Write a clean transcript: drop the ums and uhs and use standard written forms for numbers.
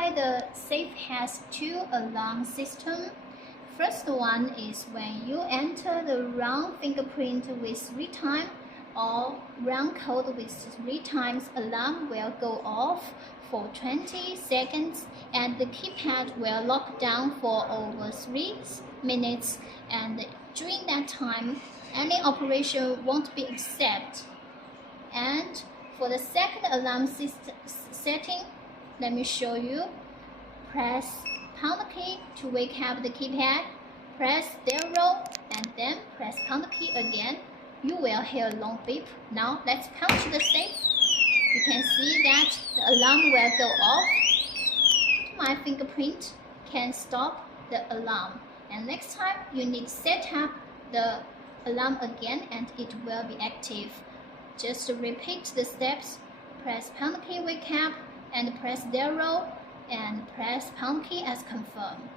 why the safe has two alarm systems. First one is when you enter the wrong fingerprint with 3 times or wrong code with 3 times, alarm will go off for 20 seconds and the keypad will lock down for over 3 minutes, and during that time any operation won't be accepted. And for the second alarm setting, let me show you. Press pound key to wake up the keypad, press 0 and then press pound key again. You will hear a long beep. Now let's punch the safe. You can see that the alarm will go off. My fingerprint can stop the alarm, and next time you need to set up the alarm again and it will be active. Just repeat the steps. Press pound key wake up and press 0 and press pound key as confirmed.